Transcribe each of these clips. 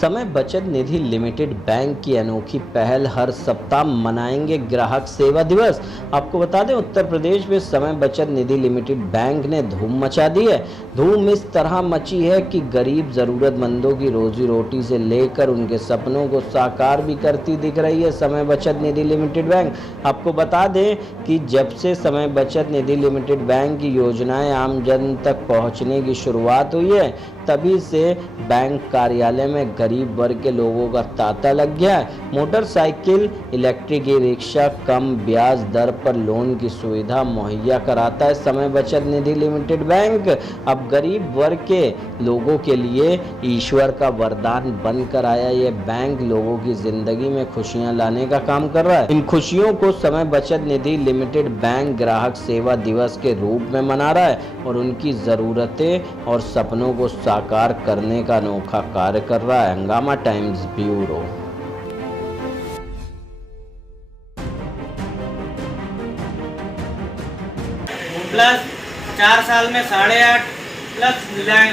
समय बचत निधि limited bank की अनोखी पहल, हर सप्ताह मनाएंगे ग्राहक सेवा दिवस। आपको बता दें, उत्तर प्रदेश में समय बचत निधि लिमिटेड बैंक ने धूम मचा दी है। धूम इस तरह मची है कि गरीब जरूरतमंदों की रोजी रोटी से लेकर उनके सपनों को साकार भी करती दिख रही है समय बचत निधि लिमिटेड बैंक। आपको बता दें कि जब से समय बचत निधि लिमिटेड बैंक की योजनाएं आम जन तक पहुंचने की शुरुआत हुई है, तभी से बैंक कार्यालय में गरीब वर्ग के लोगों का तांता लग गया है। मोटरसाइकिल, इलेक्ट्रिक ई रिक्शा, कम ब्याज दर पर लोन की सुविधा मुहैया कराता है समय बचत निधि लिमिटेड बैंक। अब गरीब वर्ग के लोगों के लिए ईश्वर का वरदान बनकर आया ये बैंक लोगों की जिंदगी में खुशियां लाने का काम कर रहा है। इन खुशियों को समय बचत निधि लिमिटेड बैंक ग्राहक सेवा दिवस के रूप में मना रहा है और उनकी जरूरतें और सपनों को साकार करने का अनोखा कार्य कर रहा है। हंगामा टाइम्स ब्यूरो। प्लस 4 साल में 8.5 प्लस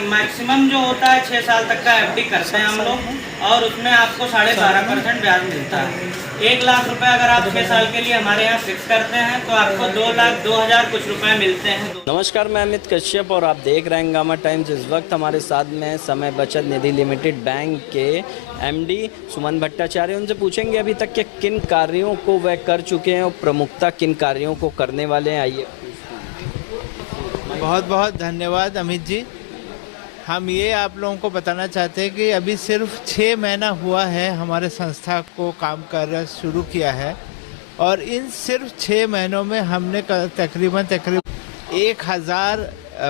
मैक्सिमम जो होता है 6 साल तक का एफडी करते हैं हम लोग, और उसमें आपको 12.5% ब्याज मिलता है। 1 लाख रुपए अगर आप 6 साल के लिए हमारे यहाँ फिक्स करते हैं तो आपको 2,02,000 कुछ रुपए मिलते हैं। नमस्कार, मैं अमित कश्यप और आप देख रहे हैं हंगामा टाइम्स। इस वक्त हमारे साथ में समय बचत निधि लिमिटेड बैंक के एमडी सुमन भट्टाचार्य। उनसे पूछेंगे अभी तक के किन कार्यों को वह कर चुके हैं और प्रमुखता किन कार्यों को करने वाले हैं। आइए। बहुत बहुत धन्यवाद अमित जी। हम ये आप लोगों को बताना चाहते हैं कि अभी सिर्फ 6 महीना हुआ है हमारे संस्था को काम कर शुरू किया है, और इन सिर्फ 6 महीनों में हमने तकरीबन 1000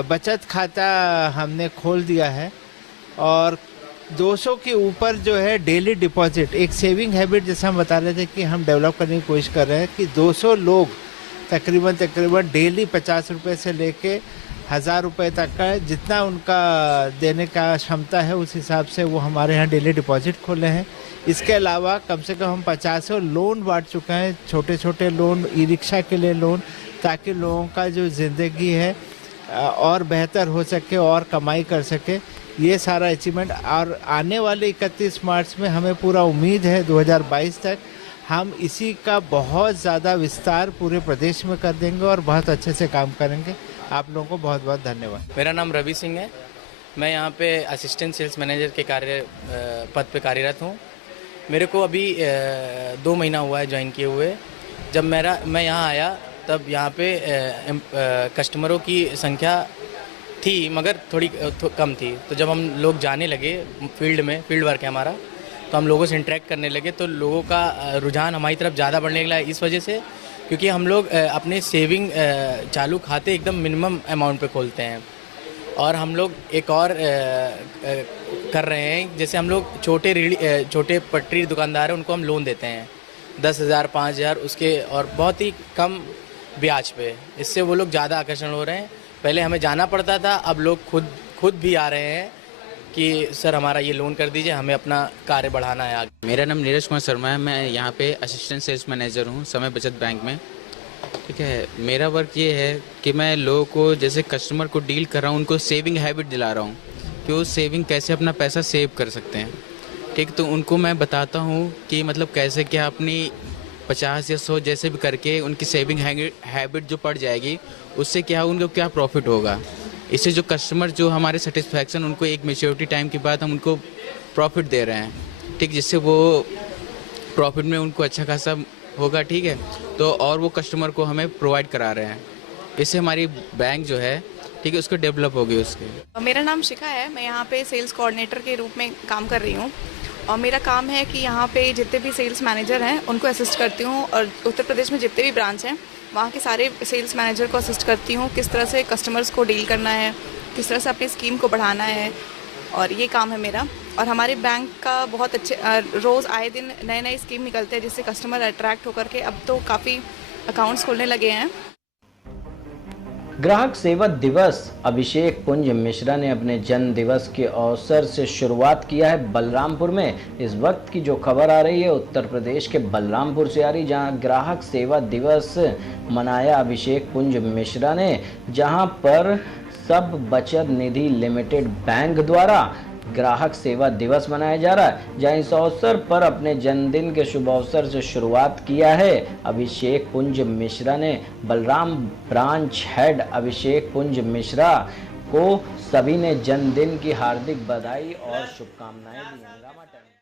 बचत खाता हमने खोल दिया है, और 200 के ऊपर जो है डेली डिपॉजिट, एक सेविंग हैबिट जैसा हम बता रहे थे कि हम डेवलप करने की कोशिश कर रहे हैं कि 200 लोग तकरीबन डेली 50 रुपये से लेके 1000 रुपये तक का जितना उनका देने का क्षमता है उस हिसाब से वो हमारे यहाँ डेली डिपॉजिट खोले हैं। इसके अलावा कम से कम हम 50 लोन बांट चुके हैं, छोटे छोटे लोन, ई रिक्शा के लिए लोन, ताकि लोगों का जो ज़िंदगी है और बेहतर हो सके और कमाई कर सके। ये सारा अचीवमेंट, और आने वाले 31 मार्च में हमें पूरा उम्मीद है 2022 तक हम इसी का बहुत ज़्यादा विस्तार पूरे प्रदेश में कर देंगे और बहुत अच्छे से काम करेंगे। आप लोगों को बहुत बहुत धन्यवाद। मेरा नाम रवि सिंह है। मैं यहाँ पे असिस्टेंट सेल्स मैनेजर के पद पे कार्यरत हूँ। मेरे को अभी 2 महीना हुआ है ज्वाइन किए हुए। जब मैं यहाँ आया तब यहाँ पे कस्टमरों की संख्या थी मगर थोड़ी कम थी। तो जब हम लोग जाने लगे फील्ड वर्क है हमारा, तो हम लोगों से इंटरेक्ट करने लगे, तो लोगों का रुझान हमारी तरफ ज़्यादा बढ़ने लगा। इस वजह से क्योंकि हम लोग अपने सेविंग चालू खाते एकदम मिनिमम अमाउंट पे खोलते हैं, और हम लोग एक और कर रहे हैं, जैसे हम लोग छोटे पटरी दुकानदार हैं उनको हम लोन देते हैं 10,000 5,000 उसके, और बहुत ही कम ब्याज पे। इससे वो लोग ज़्यादा आकर्षण हो रहे हैं। पहले हमें जाना पड़ता था, अब लोग खुद भी आ रहे हैं कि सर हमारा ये लोन कर दीजिए, हमें अपना कार्य बढ़ाना है आगे। मेरा नाम नीरज कुमार शर्मा है। मैं यहाँ पे असिस्टेंट सेल्स मैनेजर हूँ समय बचत बैंक में। ठीक है, मेरा वर्क ये है कि मैं लोगों को, जैसे कस्टमर को डील कर रहा हूँ, उनको सेविंग हैबिट दिला रहा हूँ कि वो सेविंग कैसे अपना पैसा सेव कर सकते हैं। ठीक, तो उनको मैं बताता हूँ कि मतलब कैसे क्या अपनी 50 या 100 जैसे भी करके उनकी सेविंग हैबिट जो पड़ जाएगी, उससे क्या उनको क्या प्रॉफिट होगा। इससे जो कस्टमर जो हमारे सेटिस्फैक्शन, उनको एक मैच्योरिटी टाइम के बाद हम उनको प्रॉफिट दे रहे हैं। ठीक, जिससे वो प्रॉफिट में उनको अच्छा खासा होगा। ठीक है, तो और वो कस्टमर को हमें प्रोवाइड करा रहे हैं। इससे हमारी बैंक जो है, ठीक है, उसको डेवलप होगी उसके। मेरा नाम शिखा है। मैं यहाँ पे सेल्स कोऑर्डिनेटर के रूप में काम कर रही हूँ, और मेरा काम है कि यहाँ पे जितने भी सेल्स मैनेजर हैं उनको असिस्ट करती हूँ, और उत्तर प्रदेश में जितने भी ब्रांच हैं वहाँ के सारे सेल्स मैनेजर को असिस्ट करती हूँ, किस तरह से कस्टमर्स को डील करना है, किस तरह से अपनी स्कीम को बढ़ाना है, और ये काम है मेरा। और हमारे बैंक का बहुत अच्छे रोज़ आए दिन नए स्कीम निकलते हैं जिससे कस्टमर अट्रैक्ट होकर के अब तो काफ़ी अकाउंट्स खोलने लगे हैं। ग्राहक सेवा दिवस अभिषेक कुंज मिश्रा ने अपने जन्म दिवस के अवसर से शुरुआत किया है बलरामपुर में। इस वक्त की जो खबर आ रही है उत्तर प्रदेश के बलरामपुर से आ रही, जहां ग्राहक सेवा दिवस मनाया अभिषेक कुंज मिश्रा ने, जहां पर सब बचत निधि लिमिटेड बैंक द्वारा ग्राहक सेवा दिवस मनाया जा रहा है, जहां इस अवसर पर अपने जन्मदिन के शुभ अवसर से शुरुआत किया है। अभिषेक पुंज मिश्रा ने बलराम ब्रांच हेड अभिषेक पुंज मिश्रा को सभी ने जन्मदिन की हार्दिक बधाई और शुभकामनाएं दी।